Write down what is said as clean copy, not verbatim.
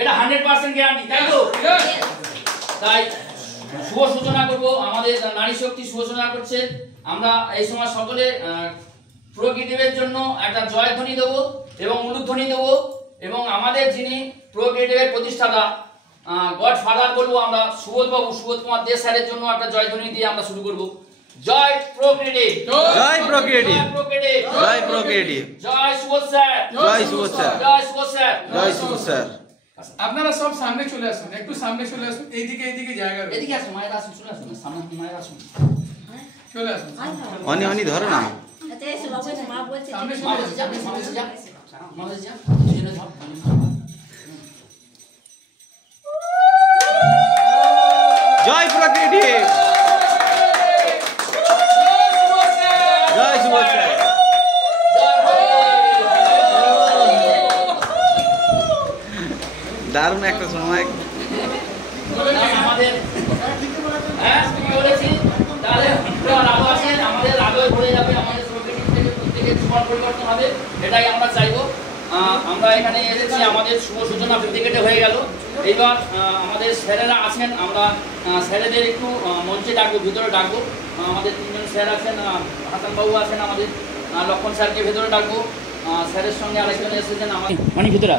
এটা 100% গ্যারান্টি, তাই তো? তাই শুভ সূচনা করব, আমাদের নারী শক্তি শুভ সূচনা করছে। আমরা এই সময় সকলে প্রোক্রিয়েটিভের জন্য একটা জয়ধ্বনি দেব এবং উলুধ্বনি দেব, এবং আমাদের যিনি প্রোক্রিয়েটিভের প্রতিষ্ঠাতা গডফাদার বলবো আমরা, সুবোধ কুমার দে স্যারের জন্য একটা জয়ধ্বনি দিয়ে আমরা শুরু করব। জয় প্রোক্রিয়েটিভ, জয় প্রোক্রিয়েটিভ, জয় প্রোক্রিয়েটিভ, জয় প্রোক্রিয়েটিভ, জয় সুবোধ স্যার, জয় সুবোধ স্যার, জয় সুবোধ স্যার, জয় সুবোধ স্যার। আপনারা সব সামনে চলে আসুন, একটু সামনে চলে আসুন, এইদিকে জায়গা রয়েছে। এদিকে আসুন, মায়ের আসুন, চলে আসুন সামনে, মায়ের আসুন, চলে আসুন অনি অনি ধরো না। সামনে মা চলে বলছে যা, আসুন। মা বলছে যা, মা বলছে যা, দুজনে ধর। জয় প্রোক্রিয়েটিভ, জয় সুবোধ স্যার। দারুণ একটা সময়। আমাদের হ্যাঁ কি বলেছি, তাহলে রাধা আসেন, আমাদের রাধয় ভরে যাবে, আমাদের প্রকৃতি থেকে প্রত্যেকের জীবন পরিবর্তন হবে, এটাই আমরা চাইবো। আমরা এখানে এসেছি, আমাদের শুভ সূচনা ক্রিকেটে হয়ে গেল। এইবার আমাদের স্যারেরা আছেন, আমরা স্যারেদের একটু মঞ্চে ডাকবো, ভিতরে ডাকবো। আমাদের 3জন স্যার আছেন, হাসানবাবু আছেন, আমাদের লক্ষণ স্যারকে ভেতরে ডাকবো। স্যারের সঙ্গে আরেকজন এসেছেন আমার, মানে ভিতরে